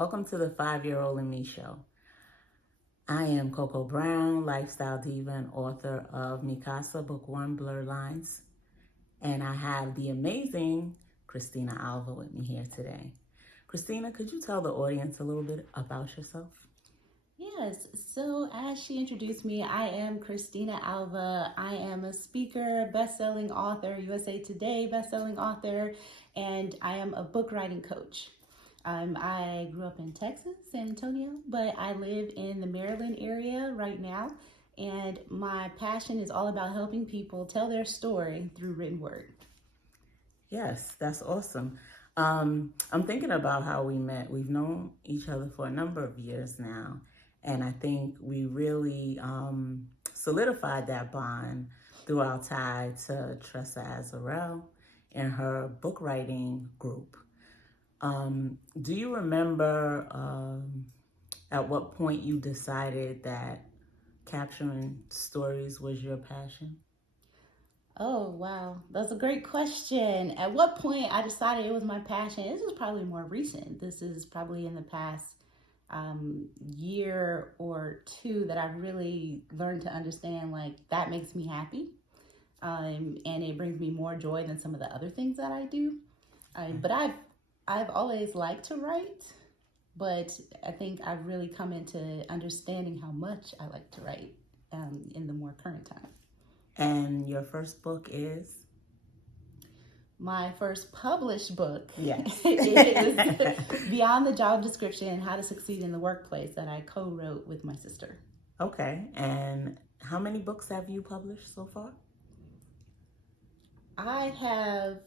Welcome to the 5-Year-Old and Me show. I am Coco Brown, lifestyle diva and author of Mikasa Book 1, Blurred Lines. And I have the amazing Christina Alva with me here today. Christina, could you tell the audience a little bit about yourself? Yes, so as she introduced me, I am Christina Alva. I am a speaker, best-selling author, USA Today best-selling author, and I am a book writing coach. I grew up in Texas, San Antonio, but I live in the Maryland area right now, and my passion is all about helping people tell their story through written word. Yes, that's awesome. I'm thinking about how we met. We've known each other for a number of years now. And I think we really solidified that bond through our tie to Tressa Azarel and her book writing group. Do you remember at what point you decided that capturing stories was your passion? Oh, wow. That's a great question. At what point I decided it was my passion? This is probably more recent. This is probably in the past year or two that I've really learned to understand like that makes me happy, and it brings me more joy than some of the other things that I do. But I've always liked to write, but I think I've really come into understanding how much I like to write in the more current time. And your first book is? My first published book Yes. is Beyond the Job Description, How to Succeed in the Workplace, that I co-wrote with my sister. Okay, and how many books have you published so far? I have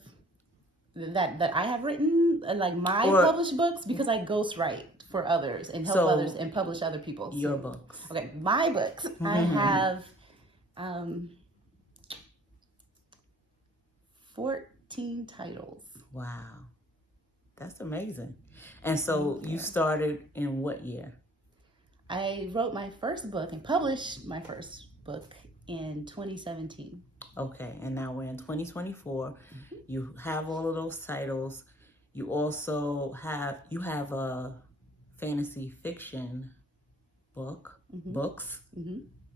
that I have written like my published books because I ghostwrite for others and help others and publish other people's. Your books. Okay, my books. I have 14 titles. Wow, that's amazing. And so you started in what year? I wrote my first book and published my first book in 2017. Okay, and now we're in 2024. You have all of those titles. You also have a fantasy fiction books.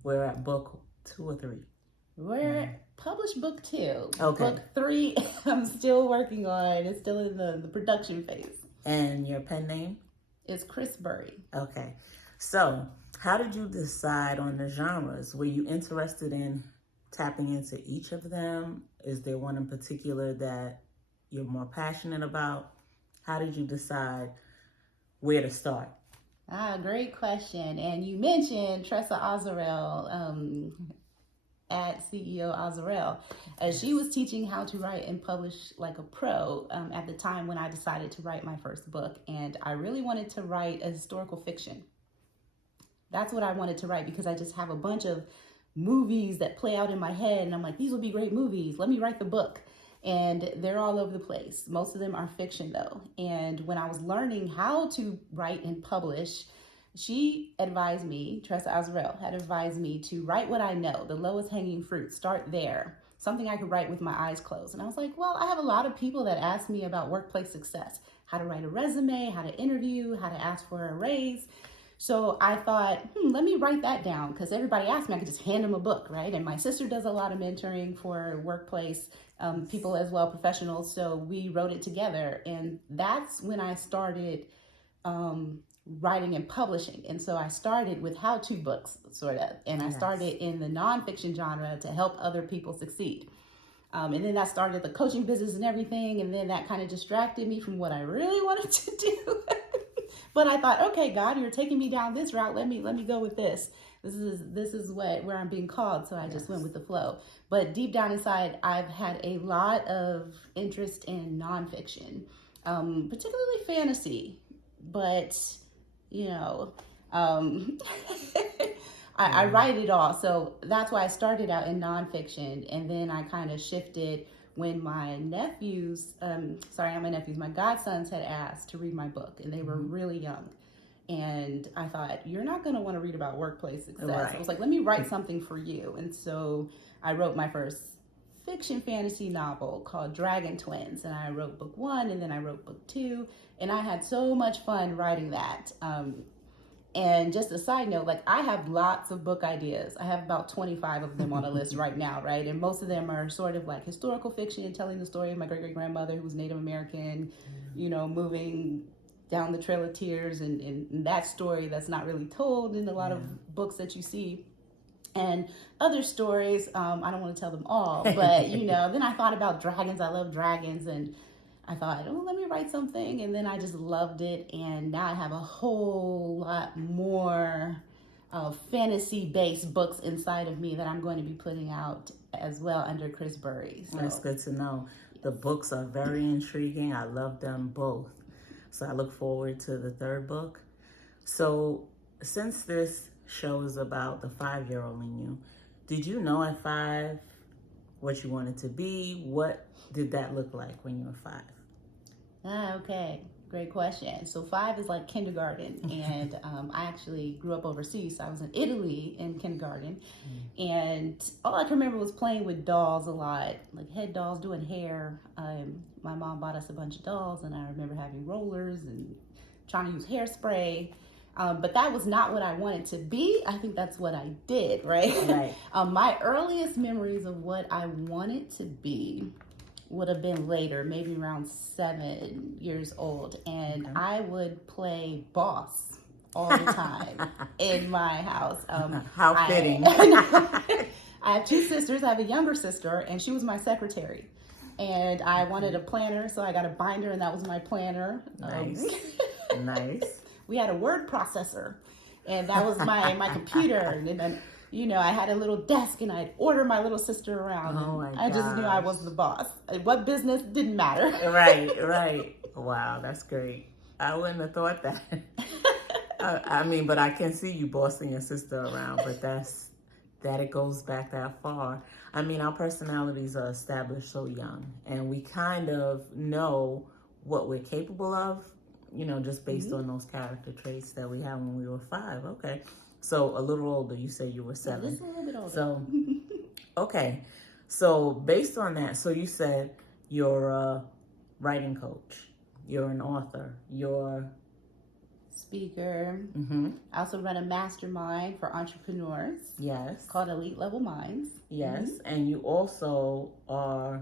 We're at book 2 or 3. We're published book 2. Okay. Book 3, I'm still working on. It's still in the production phase. And your pen name? It's Chris Burry. Okay. So, how did you decide on the genres? Were you interested in tapping into each of them? Is there one in particular that you're more passionate about? How did you decide where to start? Great question. And you mentioned Tressa Azarel, at CEO Azarel. She was teaching how to write and publish like a pro at the time when I decided to write my first book. And I really wanted to write a historical fiction. That's what I wanted to write because I just have a bunch of movies that play out in my head. And I'm like, these will be great movies. Let me write the book. And they're all over the place. Most of them are fiction though. And when I was learning how to write and publish, she advised me, Tressa Azarel had advised me to write what I know, the lowest hanging fruit, start there. Something I could write with my eyes closed. And I was like, well, I have a lot of people that ask me about workplace success, how to write a resume, how to interview, how to ask for a raise. So I thought, let me write that down because everybody asked me, I could just hand them a book, right? And my sister does a lot of mentoring for workplace people as well, professionals. So we wrote it together. And that's when I started writing and publishing. And so I started with how-to books, sort of. And I started in the nonfiction genre to help other people succeed. And then that started the coaching business and everything. And then that kind of distracted me from what I really wanted to do. But I thought, okay, God, you're taking me down this route. Let me go with this. This is where I'm being called. So I just went with the flow. But deep down inside, I've had a lot of interest in nonfiction, particularly fantasy. But, I write it all. So that's why I started out in nonfiction. And then I kind of shifted when my nephews, my godsons had asked to read my book, and they were really young. And I thought, you're not going to want to read about workplace success. Right. I was like, let me write something for you. And so I wrote my first fiction fantasy novel called Dragon Twins, and I wrote book 1 and then I wrote book 2, and I had so much fun writing that. And just a side note, like I have lots of book ideas. I have about 25 of them on a list right now, right? And most of them are sort of like historical fiction, telling the story of my great-great-grandmother who was Native American, moving down the Trail of Tears, and that story that's not really told in a lot of books that you see. And other stories, I don't want to tell them all, but then I thought about dragons. I love dragons, and I thought, oh, let me write something, and then I just loved it, and now I have a whole lot more fantasy-based books inside of me that I'm going to be putting out as well under Chris Burry. So. That's good to know. The books are very intriguing. I love them both. So I look forward to the third book. So since this show is about the 5-year-old in you, did you know at 5 what you wanted to be? What did that look like when you were 5? Okay, great question. So 5 is like kindergarten, and I actually grew up overseas. So I was in Italy in kindergarten, and all I can remember was playing with dolls a lot, like head dolls, doing hair. My mom bought us a bunch of dolls, and I remember having rollers and trying to use hairspray. But that was not what I wanted to be. I think that's what I did, right? Right. My earliest memories of what I wanted to be would have been later, maybe around 7 years old. And I would play boss all the time in my house. How fitting. I have 2 sisters. I have a younger sister, and she was my secretary. And I wanted a planner, so I got a binder, and that was my planner. Nice. Nice. We had a word processor, and that was my computer. And then, I had a little desk, and I'd order my little sister around. Oh my I just knew I was the boss. What business didn't matter. Right. Wow, that's great. I wouldn't have thought that. But I can see you bossing your sister around, but that it goes back that far. Our personalities are established so young, and we kind of know what we're capable of, just based on those character traits that we had when we were 5. Okay. So a little older, you say you were 7. Yeah, just a little bit older. So, okay. So based on that, so you said you're a writing coach, you're an author, you're speaker. I also run a mastermind for entrepreneurs. Yes. Called Elite Level Minds. Yes. And you also are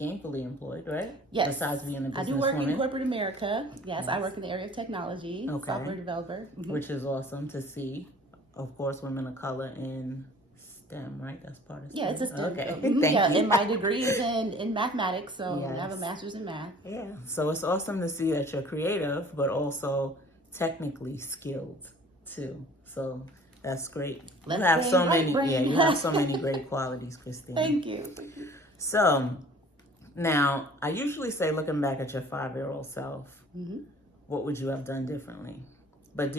gainfully employed, right? Yes. Besides being a businesswoman. I do work in corporate America. Yes, I work in the area of technology, software developer. Which is awesome to see. Of course, women of color in STEM, right? That's part of STEM. Yeah, it's a STEM. Okay, thank you. And my degree is in mathematics, so I have a master's in math. Yeah, so it's awesome to see that you're creative, but also technically skilled too. So that's great. You have so many great qualities, Christina. Thank you. So now, I usually say, looking back at your 5-year-old self, what would you have done differently? But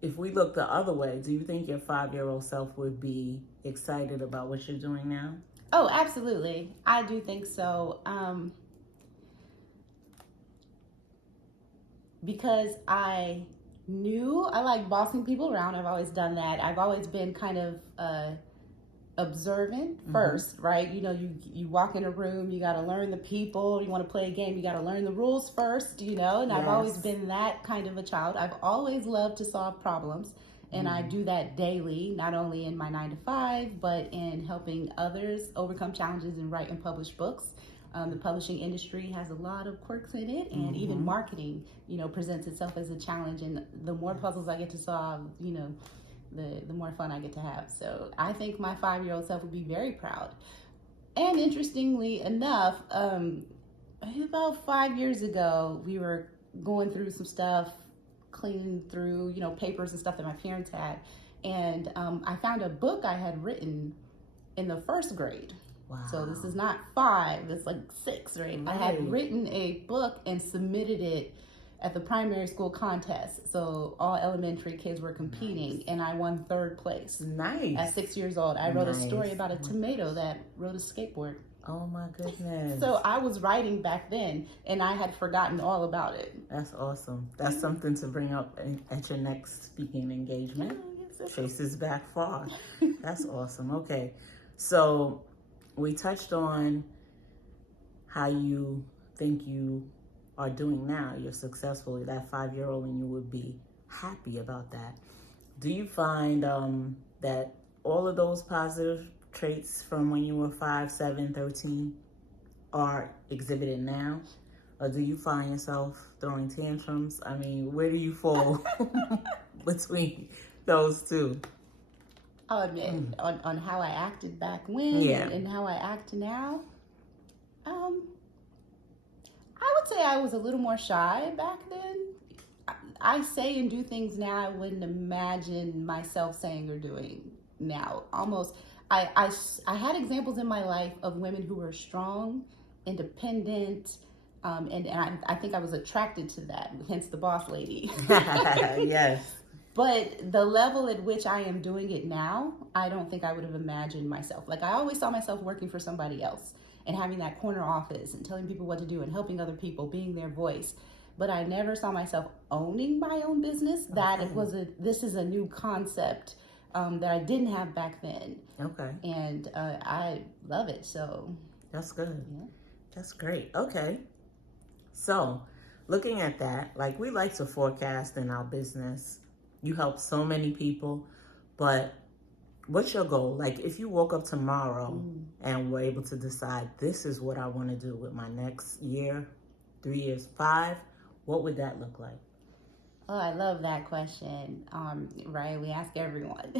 if we look the other way, do you think your 5-year-old self would be excited about what you're doing now? Oh, absolutely. I do think so. Because I knew I like bossing people around. I've always done that. I've always been kind of observant first, right? You walk in a room, you got to learn the people. You want to play a game, you got to learn the rules first, and I've always been that kind of a child. I've always loved to solve problems, and I do that daily, not only in my 9 to 5, but in helping others overcome challenges and write and publish books. The publishing industry has a lot of quirks in it, and even marketing, presents itself as a challenge, and the more puzzles I get to solve, the more fun I get to have. So I think my 5-year-old self would be very proud. And interestingly enough, about 5 years ago, we were going through some stuff, cleaning through, papers and stuff that my parents had. And I found a book I had written in the 1st grade. Wow. So this is not 5, it's like 6, right? I had written a book and submitted it at the primary school contest. So all elementary kids were competing, and I won 3rd place. Nice. At 6 years old. I wrote a story about a tomato that rode a skateboard. Oh my goodness. So I was writing back then, and I had forgotten all about it. That's awesome. That's something to bring up at your next speaking engagement. Traces back far. That's awesome. Okay. So we touched on how you think you are doing now. You're successful. That 5-year-old in you would be happy about that. Do you find that all of those positive traits from when you were 5, 7, 13 are exhibited now? Or do you find yourself throwing tantrums? I mean, where do you fall between those two? I'll admit, on how I acted back when and how I act now, I would say I was a little more shy back then. I say and do things now I wouldn't imagine myself saying or doing now. Almost, I had examples in my life of women who were strong, independent, and I think I was attracted to that, hence the boss lady. Yes. But the level at which I am doing it now, I don't think I would have imagined myself. Like, I always saw myself working for somebody else and having that corner office and telling people what to do and helping other people, being their voice. But I never saw myself owning my own business. That it was this is a new concept that I didn't have back then. Okay. And I love it. So that's good. Yeah. That's great. Okay. So looking at that, like, we like to forecast in our business. You help so many people, but what's your goal? Like, if you woke up tomorrow and were able to decide, this is what I want to do with my next year, 3 years, 5, what would that look like? Oh, I love that question. Right? We ask everyone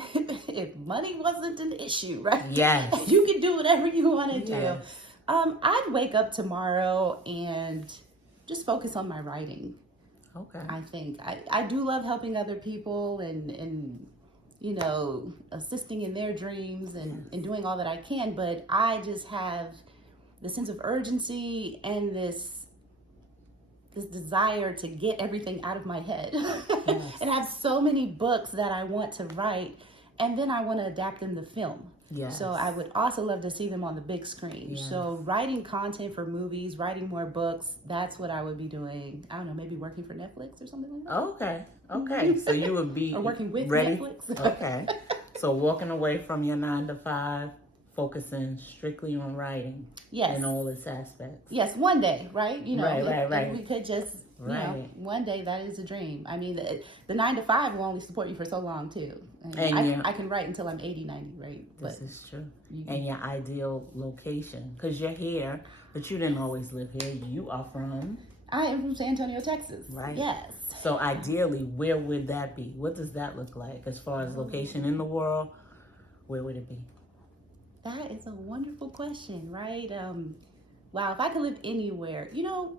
if money wasn't an issue, right? Yes. You can do whatever you want to Yes. do. I'd wake up tomorrow and just focus on my writing. Okay. I think I do love helping other people and you know, assisting in their dreams and doing all that I can, but I just have the sense of urgency and this desire to get everything out of my head. Yes. And I have so many books that I want to write, and then I want to adapt them to film. Yes. So I would also love to see them on the big screen. Yes. So writing content for movies, writing more books, that's what I would be doing. I don't know, maybe working for Netflix or something like that. Okay. So you would be or working with ready. Netflix. Okay. So walking away from your 9 to 5, focusing strictly on writing. Yes. In all its aspects. Yes, one day, right? You know, right. If we could just, you know, one day, that is a dream. I mean, the 9 to 5 will only support you for so long, too. I can write until I'm 80, 90, right? This is true. And your ideal location, because you're here, but you didn't always live here. You are from? I am from San Antonio, Texas. Right. Yes. So ideally, where would that be? What does that look like as far as location in the world? Where would it be? That is a wonderful question, right? Wow, if I could live anywhere, you know,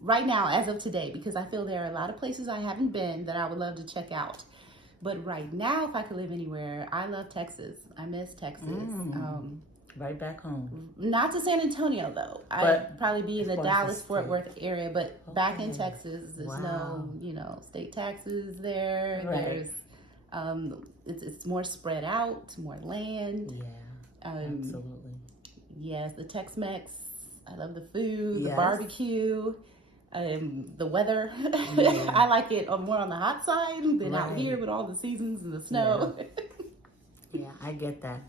right now, as of today, because I feel there are a lot of places I haven't been that I would love to check out. But right now, if I could live anywhere, I love Texas. I miss Texas. Right back home. Not to San Antonio, though. I'd probably be in the Dallas-Fort Worth area, but back in Texas, there's no, you know, state taxes there. Right. There's, it's more spread out, more land. Yeah. Absolutely. Yes, the Tex-Mex. I love the food, the barbecue, the weather. Yeah. I like it more on the hot side than out here with all the seasons and the snow. Yeah, I get that.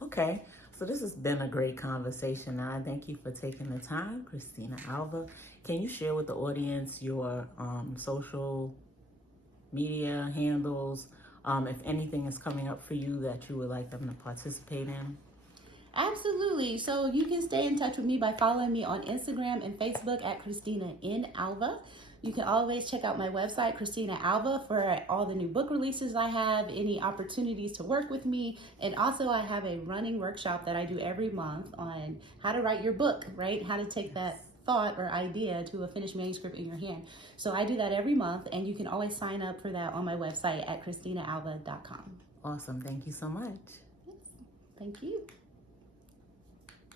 Okay, so this has been a great conversation. I thank you for taking the time, Christina Alva. Can you share with the audience your social media handles, if anything is coming up for you that you would like them to participate in? Absolutely. So you can stay in touch with me by following me on Instagram and Facebook at Christina N. Alva. You can always check out my website, Christina Alva, for all the new book releases I have, any opportunities to work with me. And also I have a running workshop that I do every month on how to write your book, right? How to take that thought or idea to a finished manuscript in your hand. So I do that every month, and you can always sign up for that on my website at christinaalva.com. Awesome. Thank you so much. Yes. Thank you.